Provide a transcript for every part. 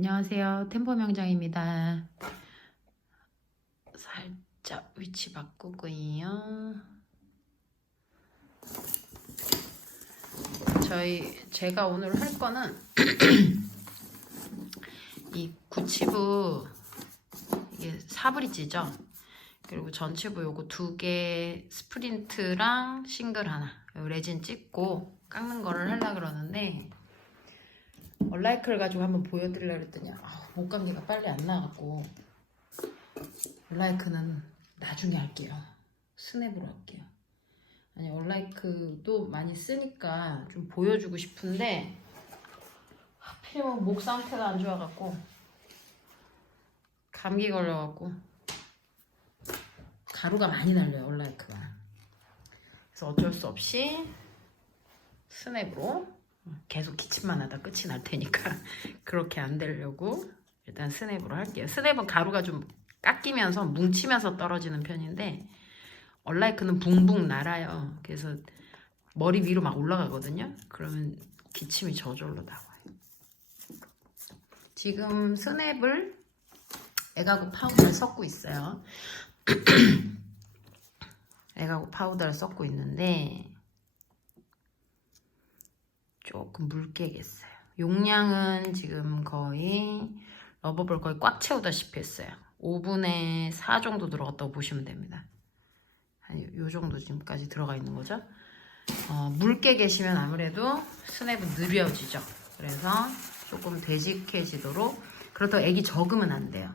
안녕하세요. 템포 명장입니다. 살짝 위치 바꾸고요. 제가 오늘 할 거는 이 구치부 이게 사브리지죠. 그리고 전치부 요거 2개 스프린트랑 싱글 하나 레진 찍고 깎는 거를 하려고 그러는데 얼라이크를 가지고 한번 보여드리려고 했더니 목감기가 빨리 안 나갖고 얼라이크는 나중에 할게요. 스냅으로 할게요. 아니 얼라이크도 많이 쓰니까 좀 보여주고 싶은데 하필이면 목 상태가 안 좋아갖고 감기 걸려갖고 가루가 많이 날려요 얼라이크가. 그래서 어쩔 수 없이 스냅으로 계속 기침만 하다 끝이 날 테니까 그렇게 안 되려고 일단 스냅으로 할게요. 스냅은 가루가 좀 깎이면서 뭉치면서 떨어지는 편인데 얼라이크는 붕붕 날아요. 그래서 머리 위로 막 올라가거든요. 그러면 기침이 저절로 나와요. 지금 스냅을 애가구 파우더를 섞고 있어요. 애가구 파우더를 섞고 있는데 조금 묽게겠어요. 용량은 지금 거의 러버볼 거의 꽉 채우다시피 했어요. 5분의 4 정도 들어갔다고 보시면 됩니다. 한 요 정도 지금까지 들어가 있는 거죠. 묽게 계시면 아무래도 스냅은 느려지죠. 그래서 조금 되직해지도록. 그렇다고 액이 적으면 안 돼요.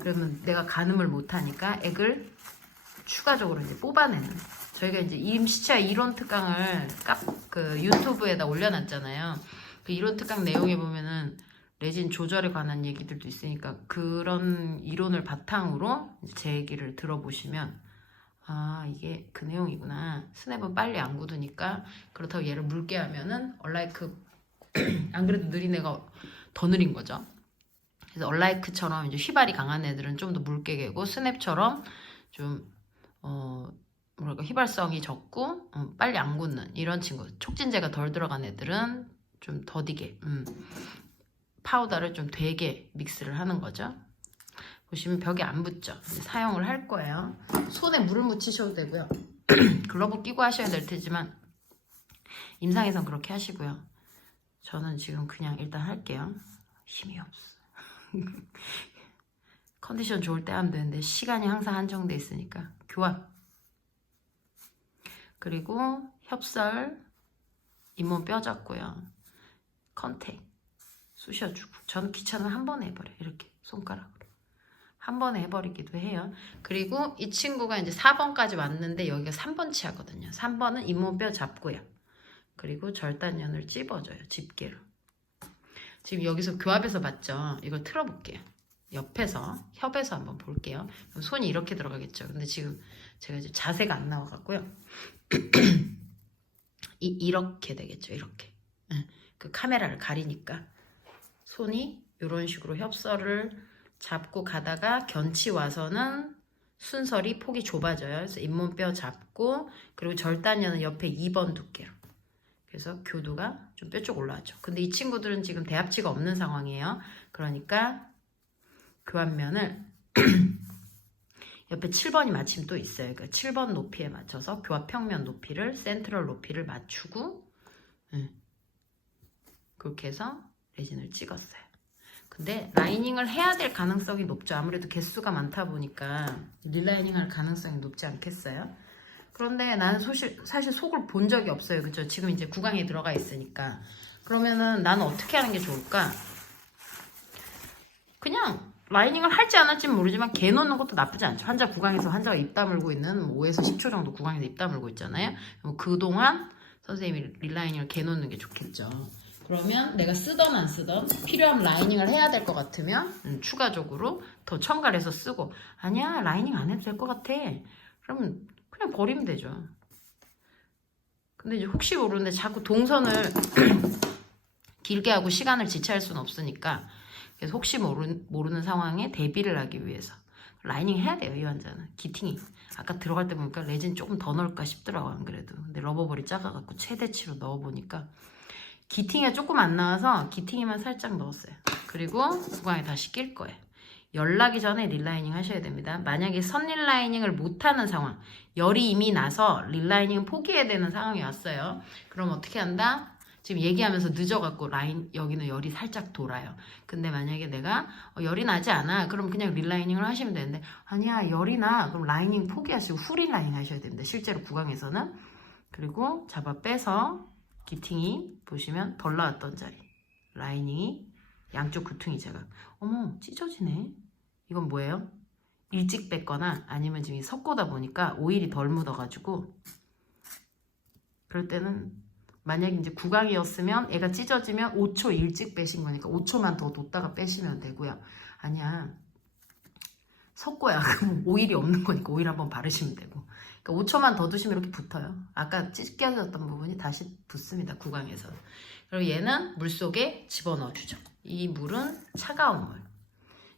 그러면 내가 가늠을 못하니까 액을 추가적으로 이제 뽑아내는. 저희가 이제 임시차 이론 특강을 유튜브에다 올려놨잖아요. 그 이론 특강 내용에 보면은 레진 조절에 관한 얘기들도 있으니까 그런 이론을 바탕으로 제 얘기를 들어보시면 이게 그 내용이구나. 스냅은 빨리 안 굳으니까 그렇다고 얘를 묽게 하면은 얼라이크 안 그래도 느린 애가 더 느린 거죠. 그래서 얼라이크처럼 이제 휘발이 강한 애들은 좀 더 묽게 개고 스냅처럼 좀 휘발성이 적고 빨리 안 굳는 이런 친구, 촉진제가 덜 들어간 애들은 좀 더디게 파우더를 좀 되게 믹스를 하는 거죠. 보시면 벽에 안 붙죠. 사용을 할 거예요. 손에 물을 묻히셔도 되고요. 글러브 끼고 하셔야 될 테지만 임상에선 그렇게 하시고요. 저는 지금 그냥 일단 할게요. 힘이 없어. 컨디션 좋을 때 하면 되는데 시간이 항상 한정돼 있으니까 교합. 그리고 협설, 잇몸 뼈 잡고요. 컨택 쑤셔주고. 저는 귀찮으면 한 번에 해버려요. 이렇게 손가락으로 한 번에 해버리기도 해요. 그리고 이 친구가 이제 4번까지 왔는데 여기가 3번 치하거든요. 3번은 잇몸 뼈 잡고요. 그리고 절단연을 찝어줘요. 집게로. 지금 여기서 교합에서 봤죠? 이걸 틀어볼게요. 옆에서, 협에서 한번 볼게요. 그럼 손이 이렇게 들어가겠죠. 근데 지금 제가 이제 자세가 안 나와갖고요. 이렇게 되겠죠. 이렇게. 그 카메라를 가리니까. 손이 이런 식으로 협설을 잡고 가다가 견치 와서는 순설이 폭이 좁아져요. 그래서 잇몸뼈 잡고 그리고 절단연은 옆에 2번 두께로. 그래서 교두가 좀 뼈 쪽 올라왔죠. 근데 이 친구들은 지금 대합치가 없는 상황이에요. 그러니까 교합면을 옆에 7번이 마침 또 있어요. 그러니까 7번 높이에 맞춰서 교합 평면 높이를 센트럴 높이를 맞추고 그렇게 해서 레진을 찍었어요. 근데 라이닝을 해야 될 가능성이 높죠. 아무래도 개수가 많다 보니까 릴라이닝 할 가능성이 높지 않겠어요? 그런데 나는 사실 속을 본 적이 없어요. 그죠? 지금 이제 구강에 들어가 있으니까. 그러면은 나는 어떻게 하는 게 좋을까? 그냥 라이닝을 할지 안 할지는 모르지만 개 놓는 것도 나쁘지 않죠. 환자 구강에서 환자가 입 다물고 있는 5에서 10초 정도 구강에서 입 다물고 있잖아요. 그동안 선생님이 릴라이닝을 개 놓는 게 좋겠죠. 그러면 내가 쓰던 안 쓰던 필요하면 라이닝을 해야 될 것 같으면 추가적으로 더 첨가를 해서 쓰고 아니야 라이닝 안 해도 될 것 같아. 그러면 그냥 버리면 되죠. 근데 이제 혹시 모르는데 자꾸 동선을 길게 하고 시간을 지체할 수는 없으니까 그래서 혹시 모르는 상황에 대비를 하기 위해서 라이닝 해야 돼요. 이 환자는 기팅이 아까 들어갈 때 보니까 레진 조금 더 넣을까 싶더라고요. 안 그래도 근데 러버볼이 작아갖고 최대치로 넣어보니까 기팅이가 조금 안 나와서 기팅이만 살짝 넣었어요. 그리고 구강에 다시 낄 거예요. 열 나기 전에 릴라이닝 하셔야 됩니다. 만약에 선 릴라이닝을 못하는 상황, 열이 이미 나서 릴라이닝 포기해야 되는 상황이 왔어요. 그럼 어떻게 한다? 지금 얘기하면서 늦어갖고 라인 여기는 열이 살짝 돌아요. 근데 만약에 내가 열이 나지 않아, 그럼 그냥 릴라이닝을 하시면 되는데, 아니야 열이 나, 그럼 라이닝 포기하시고 후 릴라이닝 하셔야 됩니다. 실제로 구강에서는. 그리고 잡아 빼서 기팅이 보시면 덜 나왔던 자리, 라이닝이 양쪽 구퉁이 제가 어머 찢어지네. 이건 뭐예요? 일찍 뺐거나 아니면 지금 섞고다 보니까 오일이 덜 묻어가지고, 그럴 때는 만약에 이제 구강이었으면 애가 찢어지면 5초 일찍 빼신 거니까 5초만 더 뒀다가 빼시면 되고요. 아니야 섞고야 그럼 오일이 없는 거니까 오일 한번 바르시면 되고, 그러니까 5초만 더 두시면 이렇게 붙어요. 아까 찢겨졌던 부분이 다시 붙습니다. 구강에서. 그리고 얘는 물속에 집어넣어 주죠. 이 물은 차가운 물,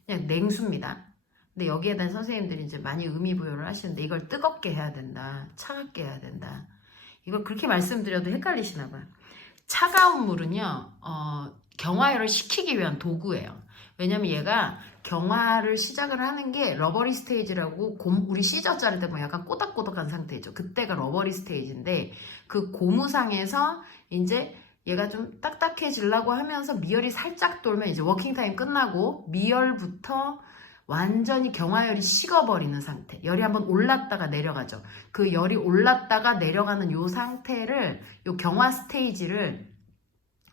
그냥 냉수입니다. 근데 여기에 대한 선생님들이 이제 많이 의미부여를 하시는데, 이걸 뜨겁게 해야 된다, 차갑게 해야 된다, 이걸 그렇게 말씀드려도 헷갈리시나 봐요. 차가운 물은요 경화열을 식히기 위한 도구예요. 왜냐면 얘가 경화를 시작을 하는 게 러버리 스테이지라고, 우리 시저 자를 때 보면 약간 꼬닥꼬닥한 상태죠. 그때가 러버리 스테이지인데, 그 고무상에서 이제 얘가 좀 딱딱해지려고 하면서 미열이 살짝 돌면 이제 워킹타임 끝나고 미열부터 완전히 경화열이 식어버리는 상태. 열이 한번 올랐다가 내려가죠. 그 열이 올랐다가 내려가는 요 상태를, 요 경화 스테이지를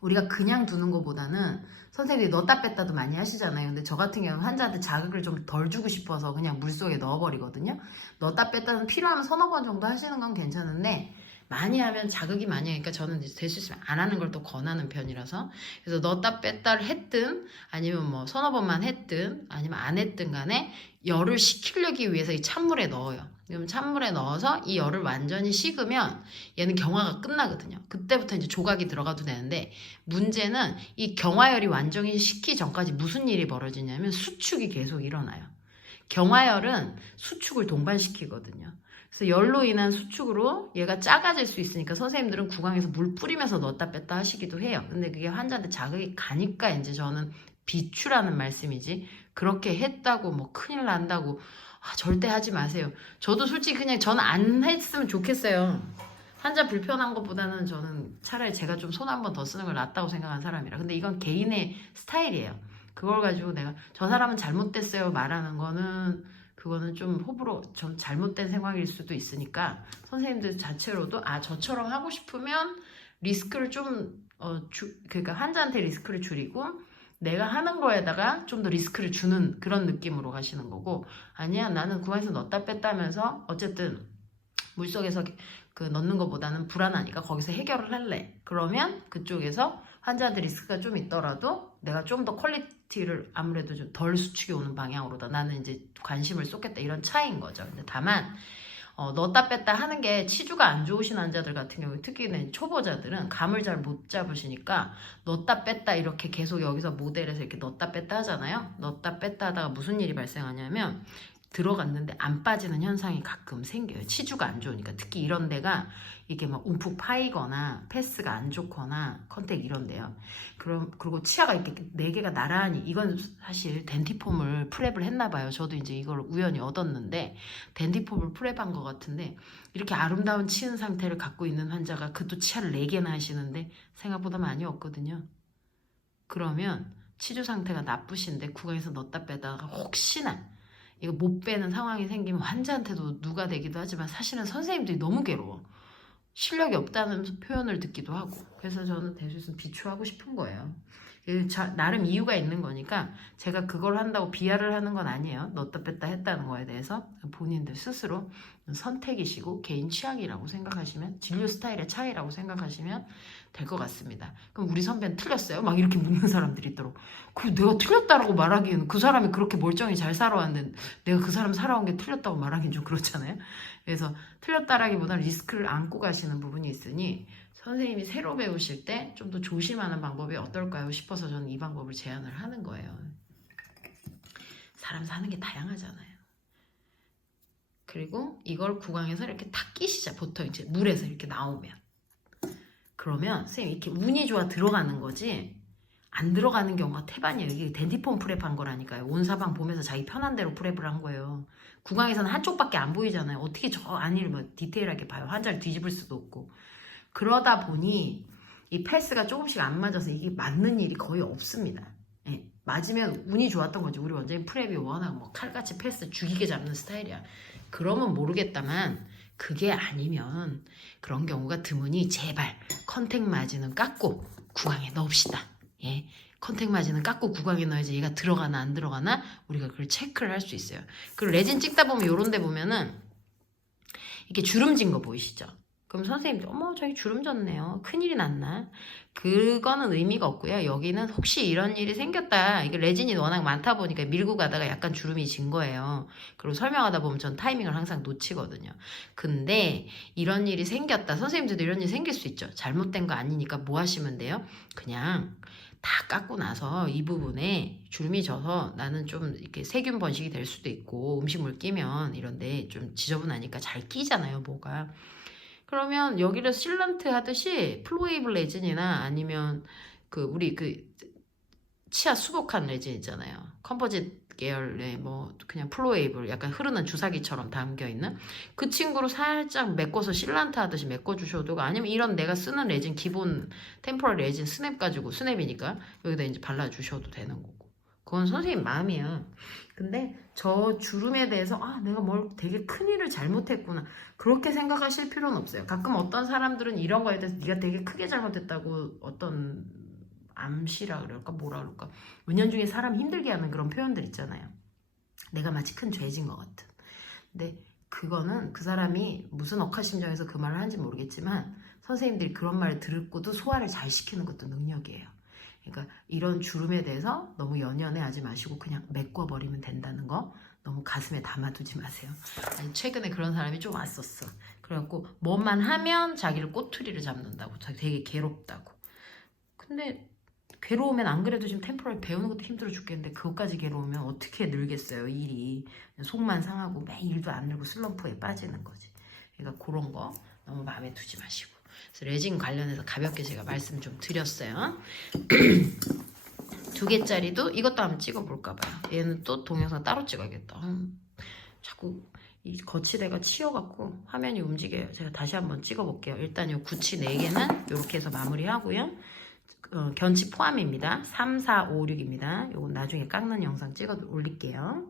우리가 그냥 두는 것보다는, 선생님이 넣었다 뺐다도 많이 하시잖아요. 근데 저 같은 경우는 환자한테 자극을 좀 덜 주고 싶어서 그냥 물속에 넣어버리거든요. 넣었다 뺐다는 필요하면 서너 번 정도 하시는 건 괜찮은데, 많이 하면 자극이 많이 하니까 저는 될 수 있으면 안 하는 걸 또 권하는 편이라서, 그래서 넣었다 뺐다를 했든 아니면 뭐 서너 번만 했든 아니면 안 했든 간에 열을 식히려기 위해서 이 찬물에 넣어요. 그럼 찬물에 넣어서 이 열을 완전히 식으면 얘는 경화가 끝나거든요. 그때부터 이제 조각이 들어가도 되는데, 문제는 이 경화열이 완전히 식기 전까지 무슨 일이 벌어지냐면 수축이 계속 일어나요. 경화열은 수축을 동반시키거든요. 그래서 열로 인한 수축으로 얘가 작아질 수 있으니까 선생님들은 구강에서 물 뿌리면서 넣었다 뺐다 하시기도 해요. 근데 그게 환자한테 자극이 가니까 이제 저는 비추라는 말씀이지, 그렇게 했다고 뭐 큰일 난다고 절대 하지 마세요. 저도 솔직히 그냥 저는 안 했으면 좋겠어요. 환자 불편한 것보다는 저는 차라리 제가 좀 손 한 번 더 쓰는 걸 낫다고 생각하는 사람이라. 근데 이건 개인의 스타일이에요. 그걸 가지고 내가 저 사람은 잘못됐어요 말하는 거는, 그거는 좀 호불호, 좀 잘못된 생각일 수도 있으니까 선생님들 자체로도 저처럼 하고 싶으면 리스크를 좀 그러니까 환자한테 리스크를 줄이고 내가 하는 거에다가 좀 더 리스크를 주는 그런 느낌으로 가시는 거고, 아니야 나는 구강에서 넣었다 뺐다 하면서 어쨌든 물속에서 그 넣는 것보다는 불안하니까 거기서 해결을 할래, 그러면 그쪽에서 환자한테 리스크가 좀 있더라도 내가 좀 더 퀄리티를 아무래도 좀 덜 수축이 오는 방향으로다 나는 이제 관심을 쏟겠다, 이런 차이인 거죠. 근데 다만 넣었다 뺐다 하는 게 치주가 안 좋으신 환자들 같은 경우, 특히 초보자들은 감을 잘 못 잡으시니까 넣었다 뺐다 이렇게 계속 여기서 모델에서 이렇게 넣었다 뺐다 하잖아요. 넣었다 뺐다 하다가 무슨 일이 발생하냐면 들어갔는데 안 빠지는 현상이 가끔 생겨요. 치주가 안 좋으니까. 특히 이런 데가 이게 막 움푹 파이거나 패스가 안 좋거나 컨택 이런 데요. 그리고 치아가 이렇게 4개가 나란히, 이건 사실 덴티폼을 프랩을 했나 봐요. 저도 이제 이걸 우연히 얻었는데 덴티폼을 프랩한 것 같은데, 이렇게 아름다운 치은 상태를 갖고 있는 환자가 그것도 치아를 4개나 하시는데 생각보다 많이 없거든요. 그러면 치주 상태가 나쁘신데 구강에서 넣었다 빼다가 혹시나 이거 못 빼는 상황이 생기면 환자한테도 누가 되기도 하지만 사실은 선생님들이 너무 괴로워. 실력이 없다는 표현을 듣기도 하고. 그래서 저는 대수있으면 비추하고 싶은 거예요. 나름 이유가 있는 거니까 제가 그걸 한다고 비하를 하는 건 아니에요. 넣었다 뺐다 했다는 거에 대해서 본인들 스스로 선택이시고 개인 취향이라고 생각하시면, 진료 스타일의 차이라고 생각하시면 될 것 같습니다. 그럼 우리 선배는 틀렸어요? 막 이렇게 묻는 사람들이 있도록. 그 내가 틀렸다라고 말하기에는 그 사람이 그렇게 멀쩡히 잘 살아왔는데 내가 그 사람 살아온 게 틀렸다고 말하기는 좀 그렇잖아요. 그래서 틀렸다라기보다는 리스크를 안고 가시는 부분이 있으니 선생님이 새로 배우실 때 좀 더 조심하는 방법이 어떨까요 싶어서 저는 이 방법을 제안을 하는 거예요. 사람 사는 게 다양하잖아요. 그리고 이걸 구강에서 이렇게 탁 끼시자. 보통 이제 물에서 이렇게 나오면 그러면 선생님 이렇게 운이 좋아 들어가는 거지 안 들어가는 경우가 태반이에요. 이게 댄디폼 프랩한 거라니까요. 온 사방 보면서 자기 편한 대로 프랩을 한 거예요. 구강에서는 한쪽밖에 안 보이잖아요. 어떻게 저 안을 뭐 디테일하게 봐요. 환자를 뒤집을 수도 없고. 그러다 보니 이 패스가 조금씩 안 맞아서 이게 맞는 일이 거의 없습니다. 예, 맞으면 운이 좋았던 거지. 우리 원장님 프랩이 워낙 뭐 칼같이 패스 죽이게 잡는 스타일이야. 그러면 모르겠다만 그게 아니면 그런 경우가 드무니 제발 컨택 마진은 깎고 구강에 넣읍시다. 예, 컨택 마진은 깎고 구강에 넣어야지 얘가 들어가나 안 들어가나 우리가 그걸 체크를 할 수 있어요. 그리고 레진 찍다 보면 요런 데 보면은 이렇게 주름진 거 보이시죠? 그럼 선생님들 어머 저기 주름 졌네요. 큰일이 났나? 그거는 의미가 없고요. 여기는 혹시 이런 일이 생겼다. 이게 레진이 워낙 많다 보니까 밀고 가다가 약간 주름이 진 거예요. 그리고 설명하다 보면 전 타이밍을 항상 놓치거든요. 근데 이런 일이 생겼다. 선생님들도 이런 일이 생길 수 있죠. 잘못된 거 아니니까 뭐 하시면 돼요? 그냥 다 깎고 나서 이 부분에 주름이 져서 나는 좀 이렇게 세균 번식이 될 수도 있고 음식물 끼면 이런데 좀 지저분하니까 잘 끼잖아요, 뭐가. 그러면 여기를 실란트 하듯이 플로웨이블 레진이나 아니면 그 우리 그 치아 수북한 레진 있잖아요. 컴포짓 계열의 뭐 그냥 플로웨이블 약간 흐르는 주사기처럼 담겨있는 그 친구로 살짝 메꿔서 실란트 하듯이 메꿔주셔도 아니면 이런 내가 쓰는 레진 기본 템포럴 레진 스냅 가지고 스냅이니까 여기다 이제 발라주셔도 되는 거고 그건 선생님 마음이야. 근데 저 주름에 대해서 아 내가 뭘 되게 큰일을 잘못했구나 그렇게 생각하실 필요는 없어요. 가끔 어떤 사람들은 이런 거에 대해서 네가 되게 크게 잘못했다고 어떤 암시라 그럴까 뭐라 그럴까 은연중에 사람 힘들게 하는 그런 표현들 있잖아요. 내가 마치 큰 죄진 것 같은. 근데 그거는 그 사람이 무슨 억하심정에서 그 말을 하는지 모르겠지만 선생님들이 그런 말을 듣고도 소화를 잘 시키는 것도 능력이에요. 그러니까 이런 주름에 대해서 너무 연연해하지 마시고 그냥 메꿔버리면 된다는 거 너무 가슴에 담아두지 마세요. 아니, 최근에 그런 사람이 좀 왔었어. 그래갖고 뭐만 하면 자기를 꼬투리를 잡는다고 되게 괴롭다고. 근데 괴로우면 안 그래도 지금 템포럴 배우는 것도 힘들어 죽겠는데 그것까지 괴로우면 어떻게 늘겠어요 일이. 속만 상하고 매일 일도 안 늘고 슬럼프에 빠지는 거지. 그러니까 그런 거 너무 마음에 두지 마시고. 그래서 레진 관련해서 가볍게 제가 말씀 좀 드렸어요. 2개짜리도 이것도 한번 찍어볼까봐요. 얘는 또 동영상 따로 찍어야겠다. 자꾸 이 거치대가 치여갖고 화면이 움직여요. 제가 다시 한번 찍어볼게요. 일단 요 구치 4개는 이렇게 해서 마무리하고요. 견치 포함입니다. 3, 4, 5, 6입니다. 요건 나중에 깎는 영상 찍어 올릴게요.